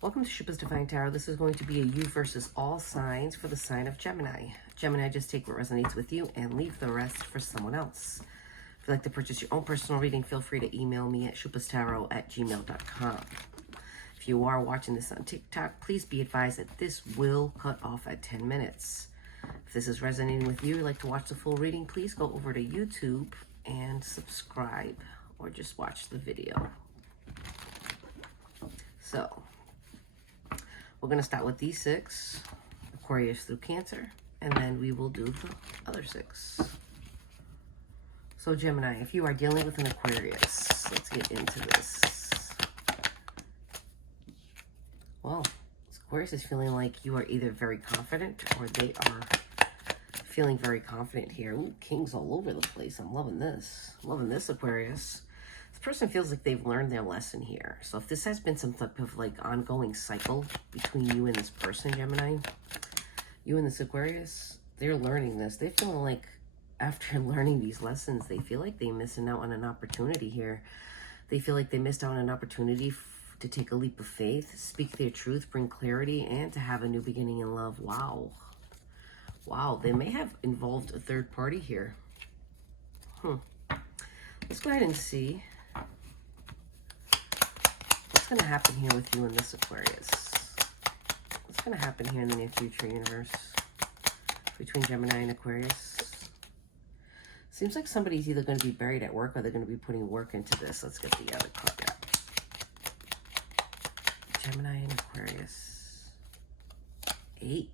Welcome to Xupa's Divine Tarot. This is going to be a you versus all signs for the sign of Gemini. Gemini, just take what resonates with you and leave the rest for someone else. If you'd like to purchase your own personal reading, feel free to email me at xupastarot@gmail.com. If you are watching this on TikTok, please be advised that this will cut off at 10 minutes. If this is resonating with you, you'd like to watch the full reading, please go over to YouTube and subscribe or just watch the video. So, we're going to start with these 6, Aquarius through Cancer, and then we will do the other 6. So Gemini, if you are dealing with an Aquarius, let's get into this. Well, Aquarius is feeling like you are either very confident or they are feeling very confident here. Ooh, kings all over the place. I'm loving this. I'm loving this, Aquarius. This person feels like they've learned their lesson here. So if this has been some type of like ongoing cycle between you and this person, Gemini, you and this Aquarius, they're learning this. They're feeling like after learning these lessons, they feel like they're missing out on an opportunity here. They feel like they missed out on an opportunity to take a leap of faith, speak their truth, bring clarity, and to have a new beginning in love. Wow. Wow, they may have involved a third party here. Let's go ahead and see what's going to happen here with you and this Aquarius. What's going to happen here in the near future, universe, between Gemini and Aquarius? Seems like somebody's either going to be buried at work or they're going to be putting work into this. Let's get the other card out. Gemini and Aquarius. 8.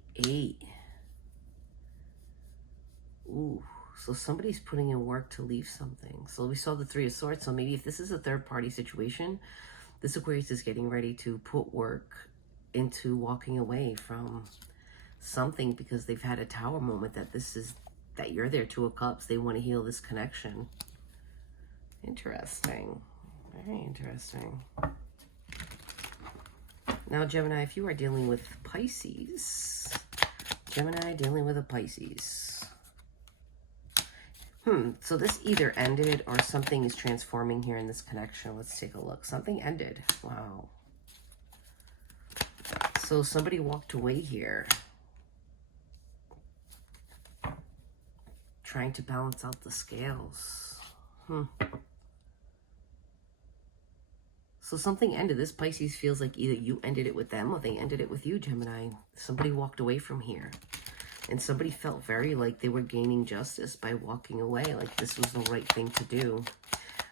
Ooh. So somebody's putting in work to leave something. So we saw the 3 of Swords. So maybe if this is a third-party situation, this Aquarius is getting ready to put work into walking away from something because they've had a Tower moment that you're their 2 of Cups. They want to heal this connection. Interesting. Very interesting. Now, Gemini, if you are dealing with Pisces, Gemini dealing with a Pisces. So this either ended or something is transforming here in this connection. Let's take a look. Something ended. Wow. So somebody walked away here. Trying to balance out the scales. So something ended. This Pisces feels like either you ended it with them or they ended it with you, Gemini. Somebody walked away from here. And somebody felt very like they were gaining justice by walking away, like this was the right thing to do.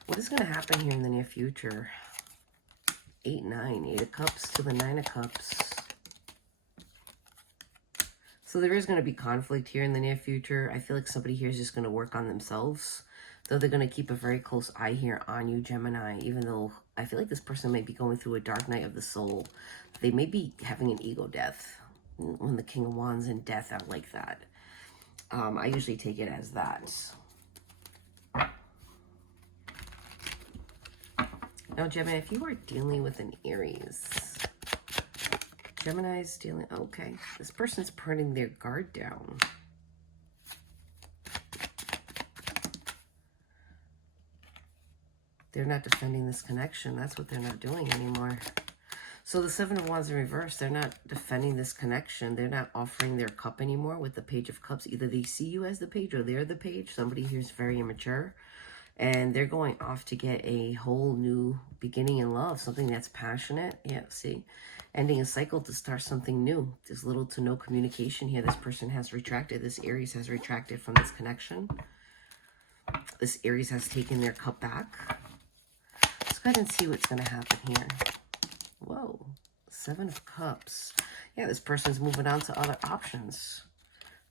What is going to happen here in the near future? 8, 9, 8 of Cups to the 9 of Cups. So there is going to be conflict here in the near future. I feel like somebody here is just going to work on themselves. Though they're going to keep a very close eye here on you, Gemini, even though I feel like this person may be going through a dark night of the soul. They may be having an ego death. When the King of Wands and death are like that. I usually take it as that. Now, Gemini, if you are dealing with an Aries, Gemini is dealing... Okay, this person's putting their guard down. They're not defending this connection. That's what they're not doing anymore. So the 7 of Wands in reverse, they're not defending this connection. They're not offering their cup anymore with the Page of Cups. Either they see you as the page or they're the page. Somebody here is very immature. And they're going off to get a whole new beginning in love. Something that's passionate. Yeah, see? Ending a cycle to start something new. There's little to no communication here. This person has retracted. This Aries has retracted from this connection. This Aries has taken their cup back. Let's go ahead and see what's going to happen here. Whoa, 7 of Cups. Yeah, this person's moving on to other options.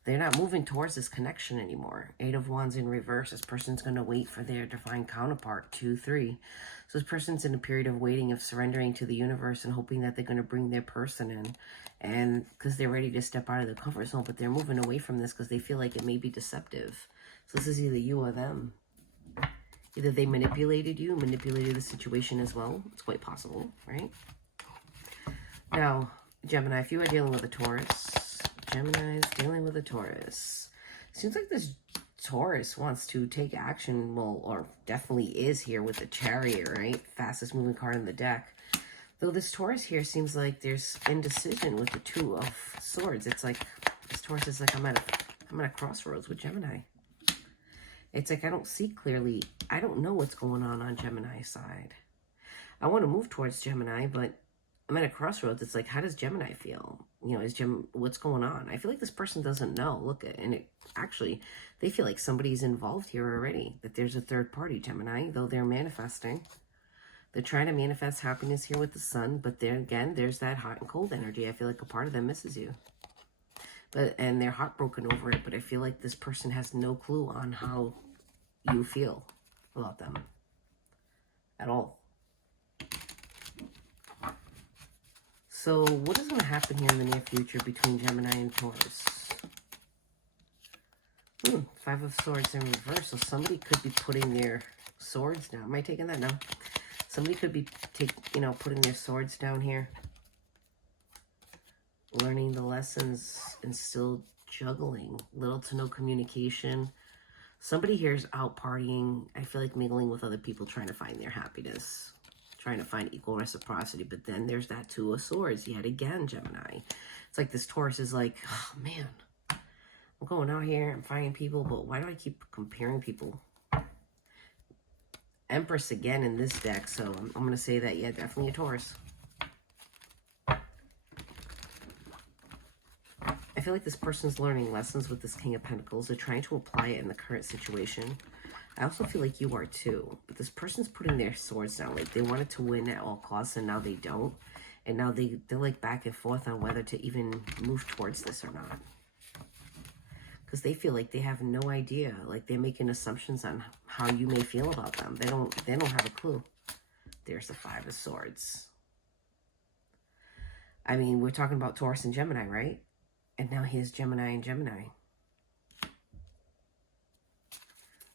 They're not moving towards this connection anymore. 8 of Wands in reverse. This person's going to wait for their divine counterpart. 2, 3. So this person's in a period of waiting, of surrendering to the universe and hoping that they're going to bring their person in. And because they're ready to step out of the comfort zone, but they're moving away from this because they feel like it may be deceptive. So this is either you or them. Either they manipulated you, manipulated the situation as well. It's quite possible, right? Now, Gemini, if you are dealing with a Taurus, Gemini is dealing with a Taurus. Seems like this Taurus wants to take action, well, or definitely is here with the Chariot, right? Fastest moving card in the deck. Though this Taurus here seems like there's indecision with the Two of Swords. It's like this Taurus is like, I'm at a crossroads with Gemini. It's like I don't see clearly. I don't know what's going on Gemini's side. I want to move towards Gemini, but I'm at a crossroads. It's like, how does Gemini feel? You know, what's going on? I feel like this person doesn't know. Look at, and it actually, they feel like somebody's involved here already. That there's a third party, Gemini, though they're manifesting. They're trying to manifest happiness here with the sun, but then again, there's that hot and cold energy. I feel like a part of them misses you. And they're heartbroken over it, but I feel like this person has no clue on how you feel about them at all. So what is going to happen here in the near future between Gemini and Taurus? Five of Swords in reverse. So somebody could be putting their swords down. Am I taking that? No. Somebody could be putting their swords down here. Learning the lessons and still juggling. Little to no communication. Somebody here is out partying. I feel like mingling with other people, trying to find their happiness. Trying to find equal reciprocity. But then there's that Two of Swords yet again, Gemini. It's like this Taurus is like, oh man, I'm going out here and finding people, but why do I keep comparing people? Empress again in this deck, so I'm going to say that, yeah, definitely a Taurus. I feel like this person's learning lessons with this King of Pentacles. They're trying to apply it in the current situation. I also feel like you are too. But this person's putting their swords down. Like they wanted to win at all costs and now they don't. And now they're like back and forth on whether to even move towards this or not. Because they feel like they have no idea. Like they're making assumptions on how you may feel about them. They don't have a clue. There's the Five of Swords. I mean, we're talking about Taurus and Gemini, right? And now here's Gemini and Gemini.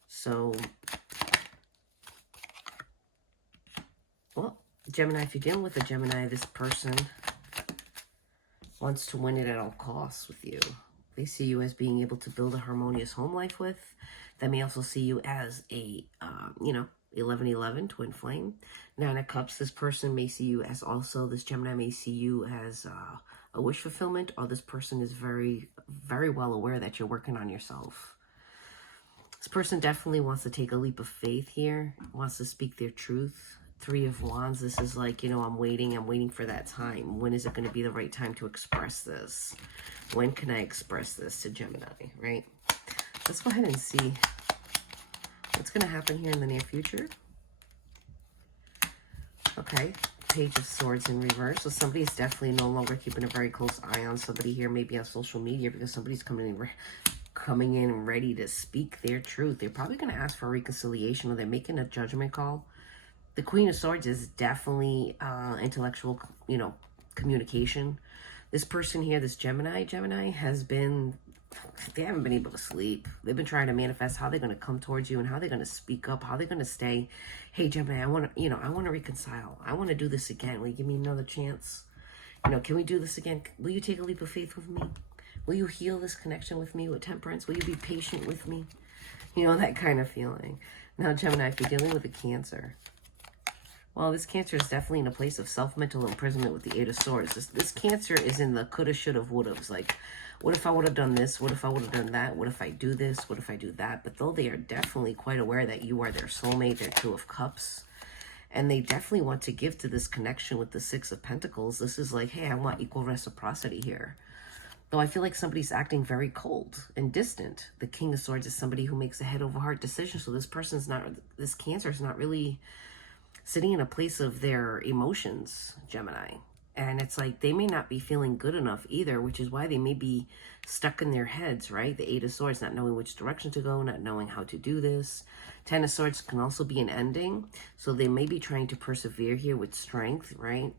So, well, Gemini, if you're dealing with a Gemini, this person wants to win it at all costs with you. They see you as being able to build a harmonious home life with. They may also see you as a, 11-11, twin flame. Nine of Cups, this person may see you as also, this Gemini may see you as a wish fulfillment, or this person is very, very well aware that you're working on yourself. This person definitely wants to take a leap of faith here, wants to speak their truth. Three of Wands, this is like, I'm waiting for that time. When is it going to be the right time to express this? When can I express this to Gemini, right? Let's go ahead and see what's going to happen here in the near future. Okay, Page of Swords in reverse. So somebody's definitely no longer keeping a very close eye on somebody here, maybe on social media, because somebody's coming in ready to speak their truth. They're probably going to ask for reconciliation, or they're making a judgment call. The Queen of Swords is definitely intellectual, communication. This person here, this Gemini has been, they haven't been able to sleep. They've been trying to manifest how they're going to come towards you and how they're going to speak up, how they're going to stay. Hey, Gemini, I want to reconcile. I want to do this again. Will you give me another chance? Can we do this again? Will you take a leap of faith with me? Will you heal this connection with me with temperance? Will you be patient with me? That kind of feeling. Now, Gemini, if you're dealing with a Cancer, well, this Cancer is definitely in a place of self-mental imprisonment with the Eight of Swords. This Cancer is in the coulda, shoulda, wouldas. Like, what if I would have done this? What if I would have done that? What if I do this? What if I do that? But though they are definitely quite aware that you are their soulmate, their Two of Cups, and they definitely want to give to this connection with the Six of Pentacles. This is like, hey, I want equal reciprocity here. Though I feel like somebody's acting very cold and distant. The King of Swords is somebody who makes a head over heart decision. So this Cancer is not really sitting in a place of their emotions, Gemini. And it's like they may not be feeling good enough either, which is why they may be stuck in their heads, right? The Eight of Swords, not knowing which direction to go, not knowing how to do this. Ten of Swords can also be an ending. So they may be trying to persevere here with strength, right?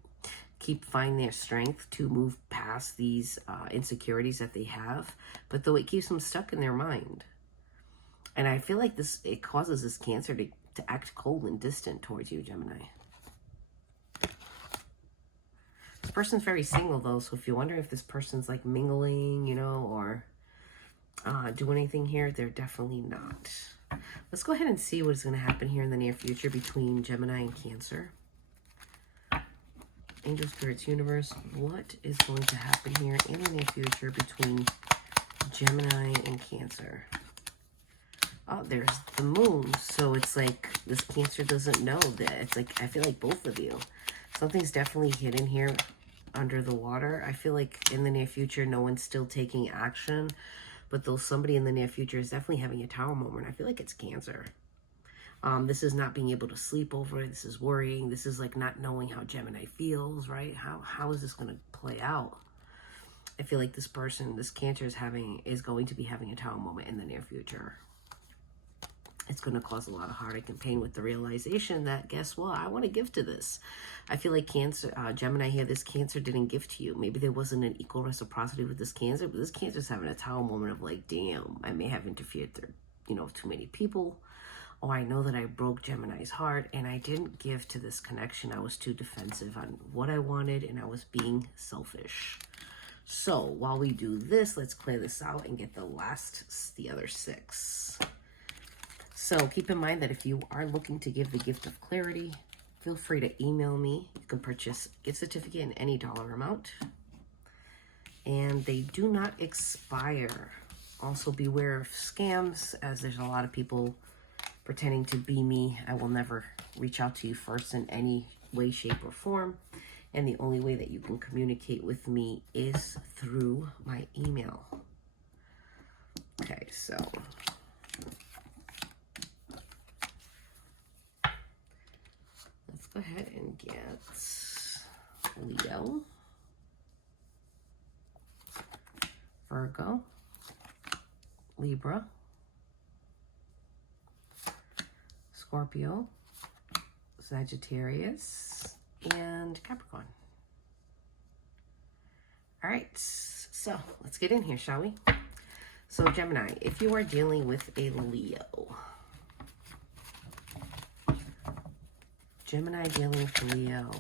Find their strength to move past these insecurities that they have. But though it keeps them stuck in their mind. And I feel like it causes this Cancer to act cold and distant towards you, Gemini. This person's very single, though, so if you wonder if this person's like mingling, or doing anything here, they're definitely not. Let's go ahead and see what's going to happen here in the near future between Gemini and Cancer. Angel Spirits Universe, what is going to happen here in the near future between Gemini and Cancer? Oh, there's the moon. So it's like this Cancer doesn't know that. It's like, I feel like both of you. Something's definitely hidden here under the water. I feel like in the near future, no one's still taking action. But though somebody in the near future is definitely having a tower moment, I feel like it's Cancer. This is not being able to sleep over it. This is worrying. This is like not knowing how Gemini feels, right? How is this going to play out? I feel like this person, this Cancer is going to be having a tower moment in the near future. It's going to cause a lot of heartache and pain with the realization that, guess what? I want to give to this. I feel like Cancer, Gemini here, this Cancer didn't give to you. Maybe there wasn't an equal reciprocity with this Cancer, but this Cancer's having a tower moment of like, damn, I may have interfered through, you know, too many people. Oh, I know that I broke Gemini's heart and I didn't give to this connection. I was too defensive on what I wanted and I was being selfish. So while we do this, let's clear this out and get the other 6. So keep in mind that if you are looking to give the gift of clarity, feel free to email me. You can purchase a gift certificate in any dollar amount. And they do not expire. Also beware of scams, as there's a lot of people pretending to be me. I will never reach out to you first in any way, shape, or form. And the only way that you can communicate with me is through my email. Okay, so let's go ahead and get Leo, Virgo, Libra, Scorpio, Sagittarius, and Capricorn. All right, so let's get in here, shall we? So Gemini, if you are dealing with a Leo, Gemini dealing with Leo,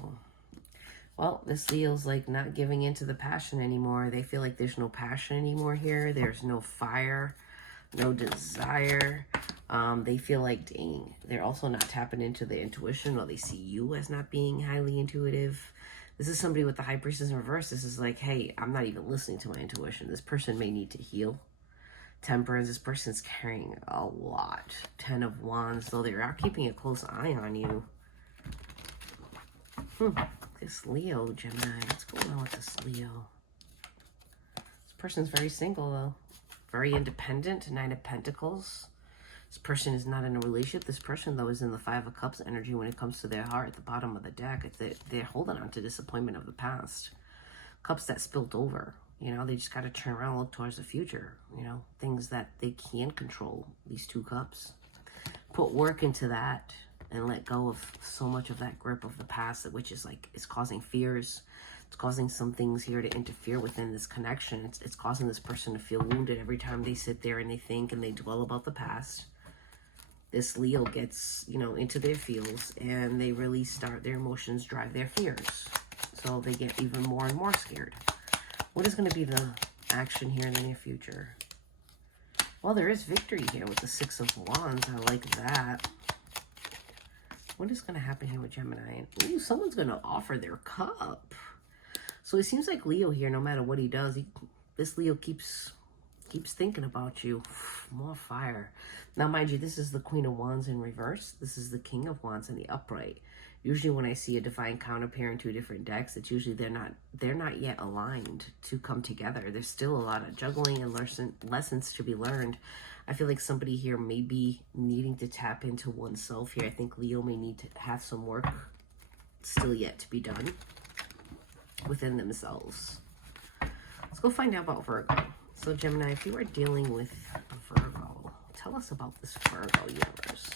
well, this Leo's like not giving into the passion anymore. They feel like there's no passion anymore here. There's no fire, no desire. They feel like, dang, they're also not tapping into their intuition, or they see you as not being highly intuitive. This is somebody with the High Priestess in reverse. This is like, hey, I'm not even listening to my intuition. This person may need to heal. Temperance, this person's carrying a lot. 10 of Wands, though they are keeping a close eye on you. This Leo, Gemini, what's going on with this Leo? This person's very single, though. Very independent, 9 of Pentacles. This person is not in a relationship. This person, though, is in the 5 of Cups energy when it comes to their heart at the bottom of the deck. They're holding on to disappointment of the past. Cups that spilled over. You know, they just got to turn around and look towards the future. You know, things that they can control, these 2 cups. Put work into that and let go of so much of that grip of the past, which is like, it's causing fears. It's causing some things here to interfere within this connection. It's causing this person to feel wounded every time they sit there and they think and they dwell about the past. This Leo gets, you know, into their feels and they really start, their emotions drive their fears. So they get even more and more scared. What is going to be the action here in the near future? Well, there is victory here with the 6 of Wands. I like that. What is going to happen here with Gemini? Ooh, someone's going to offer their cup. So it seems like Leo here, no matter what he does, this Leo keeps thinking about you. More fire. Now, mind you, this is the Queen of Wands in reverse. This is the King of Wands in the upright. Usually when I see a divine counterpair in 2 different decks, it's usually they're not yet aligned to come together. There's still a lot of juggling and lessons to be learned. I feel like somebody here may be needing to tap into oneself here. I think Leo may need to have some work still yet to be done within themselves. Let's go find out about Virgo. So Gemini, if you are dealing with Virgo, tell us about this Virgo universe.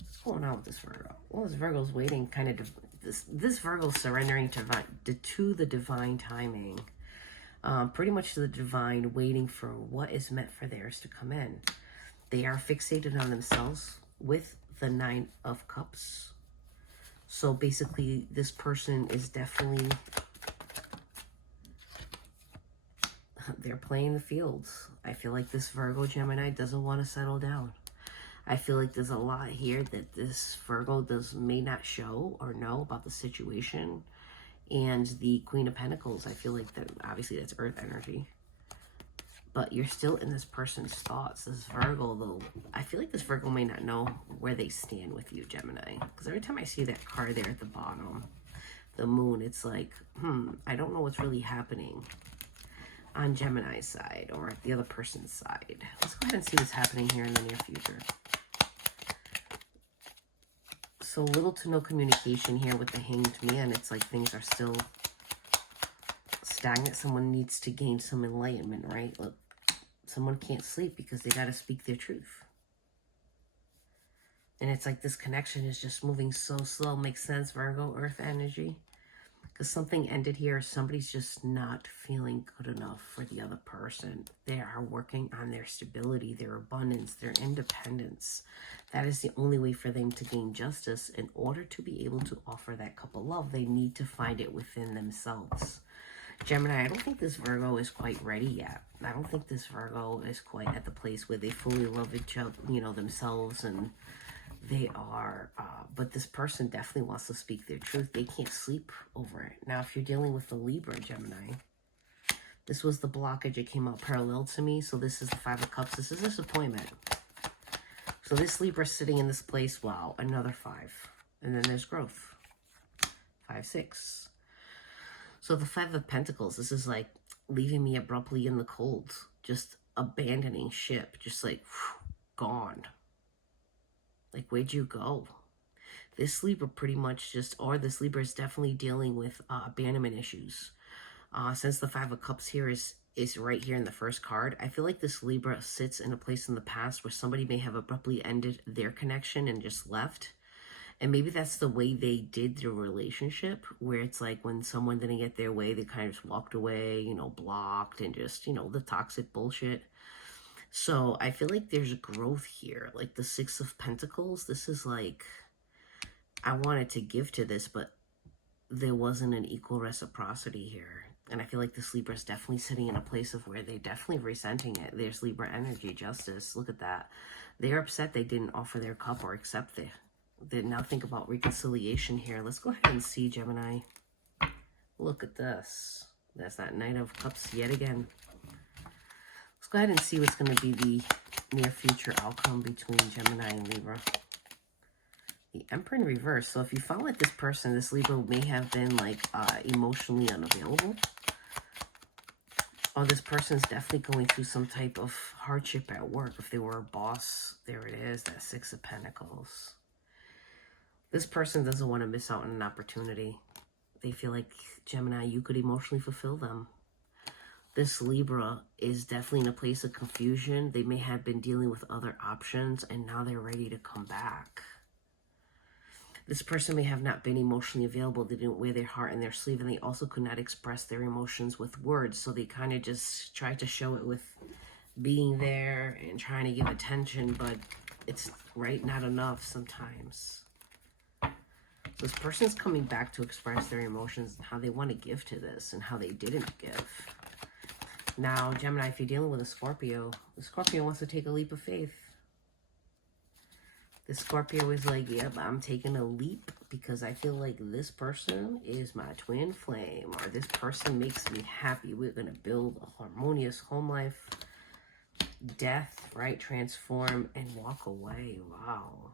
What's going on with this Virgo? Well, this Virgo's waiting kind of, this Virgo's surrendering to the divine timing. Pretty much to the divine, waiting for what is meant for theirs to come in. They are fixated on themselves with the 9 of Cups. So basically, this person is definitely, they're playing the fields. I feel like this Virgo Gemini doesn't want to settle down. I feel like there's a lot here that this Virgo may not show or know about the situation. And the Queen of Pentacles, I feel like that obviously that's earth energy. But you're still in this person's thoughts. This Virgo, though, I feel like this Virgo may not know where they stand with you, Gemini. Because every time I see that card there at the bottom, the moon, it's like, I don't know what's really happening on Gemini's side or the other person's side. Let's go ahead and see what's happening here in the near future. So little to no communication here with the Hanged Man. It's like things are still stagnant. Someone needs to gain some enlightenment, right? Look, someone can't sleep because they got to speak their truth. And it's like this connection is just moving so slow. Makes sense, Virgo, earth energy. Because something ended here. Somebody's just not feeling good enough for the other person. They are working on their stability, their abundance, their independence. That is the only way for them to gain justice. In order to be able to offer that cup of love, they need to find it within themselves. Gemini, I don't think this Virgo is quite ready yet. I don't think this Virgo is quite at the place where they fully love each other, you know, themselves, and they are, but this person definitely wants to speak their truth. They can't sleep over it. Now, if you're dealing with the Libra, Gemini, this was the blockage. It came out parallel to me. So this is the Five of Cups. This is disappointment. So this Libra sitting in this place, wow, another 5. And then there's growth. 5, 6. So the Five of Pentacles, this is like leaving me abruptly in the cold. Just abandoning ship. Just like, gone. Like, where'd you go? This Libra pretty much just, or this Libra is definitely dealing with abandonment issues. Since the Five of Cups here is right here in the first card, I feel like this Libra sits in a place in the past where somebody may have abruptly ended their connection and just left. And maybe that's the way they did their relationship, where it's like when someone didn't get their way, they kind of just walked away, you know, blocked, and just, you know, the toxic bullshit. So I feel like there's growth here. Like the Six of Pentacles, this is like, I wanted to give to this, but there wasn't an equal reciprocity here. And I feel like this Libra is definitely sitting in a place of where they're definitely resenting it. There's Libra energy, justice. Look at that. They're upset they didn't offer their cup or accept it. They now think about reconciliation here. Let's go ahead and see, Gemini. Look at this. That's that Knight of Cups yet again. Let's go ahead and see what's going to be the near future outcome between Gemini and Libra. The Emperor in reverse. So if you found like this person, this Libra may have been like emotionally unavailable. Or this person's definitely going through some type of hardship at work. If they were a boss, there it is, that Six of Pentacles. This person doesn't want to miss out on an opportunity. They feel like, Gemini, you could emotionally fulfill them. This Libra is definitely in a place of confusion. They may have been dealing with other options, and now they're ready to come back. This person may have not been emotionally available. They didn't wear their heart in their sleeve, and they also could not express their emotions with words. So they kind of just tried to show it with being there and trying to give attention, but it's not enough sometimes. So this person's coming back to express their emotions and how they want to give to this and how they didn't give. Now, Gemini, if you're dealing with a Scorpio, the Scorpio wants to take a leap of faith. The Scorpio is like, yep, I'm taking a leap because I feel like this person is my twin flame, or this person makes me happy. We're going to build a harmonious home life, death, right? Transform and walk away. Wow.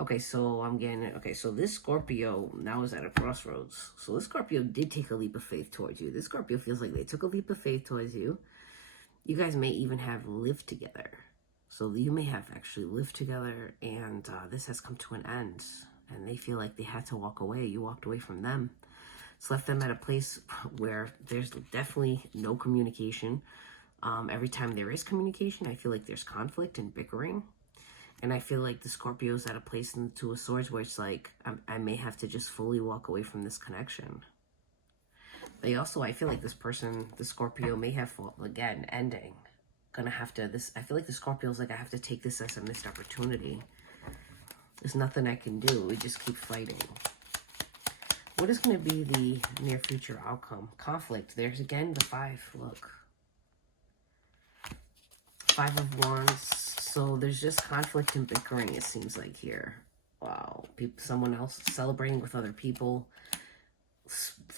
Okay, so so this Scorpio now is at a crossroads. So this Scorpio did take a leap of faith towards you. This Scorpio feels like they took a leap of faith towards you. You guys may even have lived together. So you may have actually lived together, and this has come to an end. And they feel like they had to walk away. You walked away from them. It's left them at a place where there's definitely no communication. Every time there is communication, I feel like there's conflict and bickering. And I feel like the Scorpio is at a place in the Two of Swords where it's like, I may have to just fully walk away from this connection. They also, I feel like this person, the Scorpio, may have, again, ending. I feel like the Scorpio's like, I have to take this as a missed opportunity. There's nothing I can do. We just keep fighting. What is going to be the near future outcome? Conflict. There's again the 5. Look. 5 of Wands. So there's just conflict and bickering, it seems like here. Wow. Someone else celebrating with other people.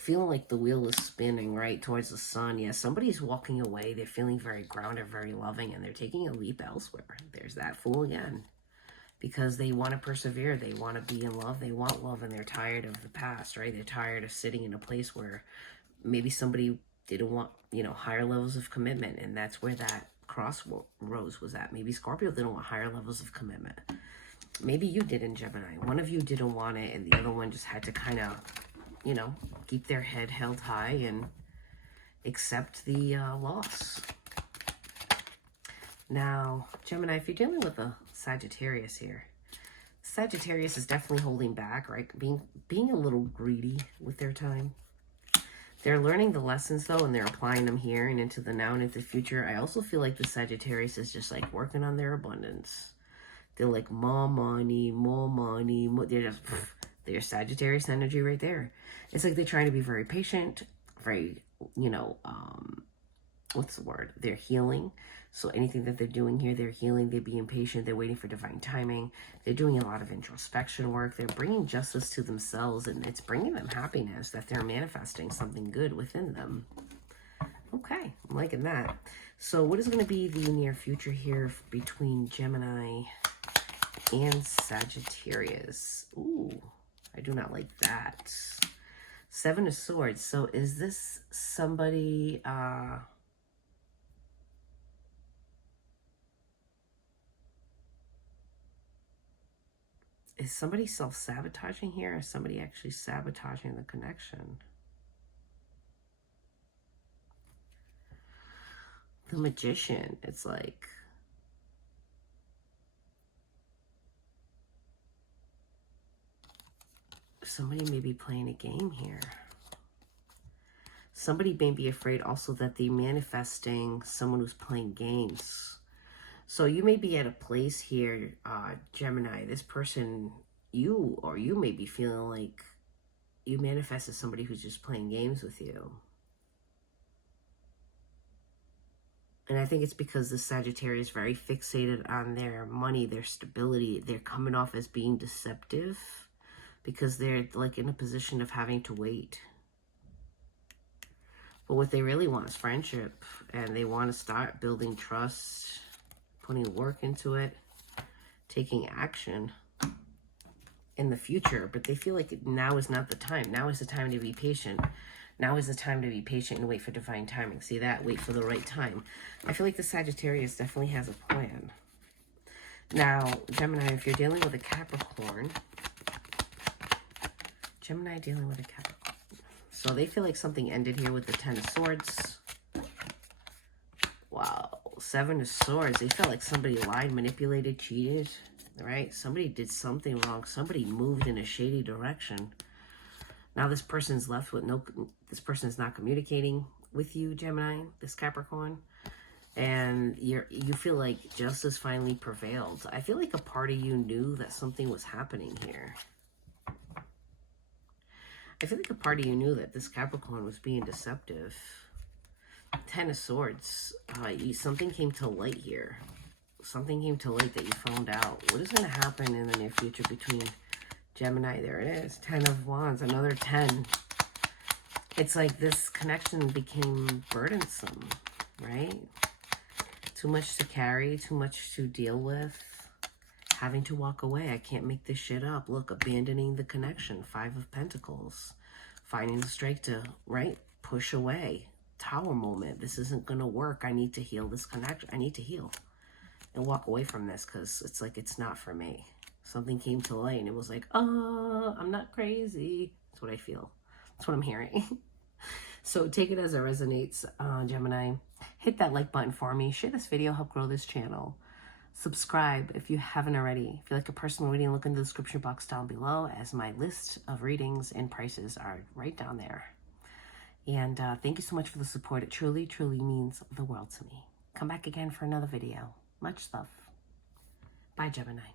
feeling like the wheel is spinning right towards the sun. Yeah, somebody's walking away. They're feeling very grounded, very loving, and they're taking a leap elsewhere. There's that Fool again. Because they want to persevere. They want to be in love. They want love, and they're tired of the past, right? They're tired of sitting in a place where maybe somebody didn't want, you know, higher levels of commitment, and that's where that crossroads was at. Maybe Scorpio didn't want higher levels of commitment. Maybe you didn't, Gemini. One of you didn't want it, and the other one just had to kind of, you know, keep their head held high and accept the loss. Now, Gemini, if you're dealing with a Sagittarius here, Sagittarius is definitely holding back, right? Being a little greedy with their time. They're learning the lessons, though, and they're applying them here and into the now and into the future. I also feel like the Sagittarius is just, like, working on their abundance. They're like, more money, more money. More. They're just, their Sagittarius energy right there. It's like they're trying to be very patient, very, you know, what's the word? They're healing. So anything that they're doing here, they're healing, they're being patient, they're waiting for divine timing. They're doing a lot of introspection work. They're bringing justice to themselves, and it's bringing them happiness, that they're manifesting something good within them. Okay, I'm liking that. So what is going to be the near future here between Gemini and Sagittarius? Ooh, I do not like that. Seven of Swords. So is this somebody... Is somebody self-sabotaging here, or is somebody actually sabotaging the connection? The Magician, it's like... somebody may be playing a game here. Somebody may be afraid also that they're manifesting someone who's playing games. So you may be at a place here, Gemini, this person, you may be feeling like you manifested somebody who's just playing games with you. And I think it's because the Sagittarius is very fixated on their money, their stability. They're coming off as being deceptive because they're like in a position of having to wait. But what they really want is friendship, and they want to start building trust, putting work into it, taking action in the future. But they feel like now is not the time. Now is the time to be patient. Now is the time to be patient and wait for divine timing. See that? Wait for the right time. I feel like the Sagittarius definitely has a plan. Now, Gemini, if you're dealing with a Capricorn, Gemini dealing with a Capricorn. So they feel like something ended here with the Ten of Swords. Wow. Seven of Swords. They felt like somebody lied, manipulated, cheated, right? Somebody did something wrong. Somebody moved in a shady direction. Now this person's left with this person is not communicating with you, Gemini, this Capricorn. And you feel like justice finally prevailed. I feel like a part of you knew that something was happening here. I feel like a part of you knew that this Capricorn was being deceptive. Ten of Swords. Something came to light here. Something came to light that you found out. What is going to happen in the near future between Gemini? There it is. 10 of Wands. Another 10. It's like this connection became burdensome, right? Too much to carry. Too much to deal with. Having to walk away. I can't make this shit up. Look, abandoning the connection. 5 of Pentacles. Finding the strength to, right, push away. Tower moment. This isn't going to work. I need to heal this connection. I need to heal and walk away from this because it's like it's not for me. Something came to light and it was like, oh, I'm not crazy. That's what I feel. That's what I'm hearing. So take it as it resonates, Gemini. Hit that like button for me. Share this video. Help grow this channel. Subscribe if you haven't already. If you like a personal reading, look in the description box down below, as my list of readings and prices are right down there. And thank you so much for the support. It truly, truly means the world to me. Come back again for another video. Much love. Bye, Gemini.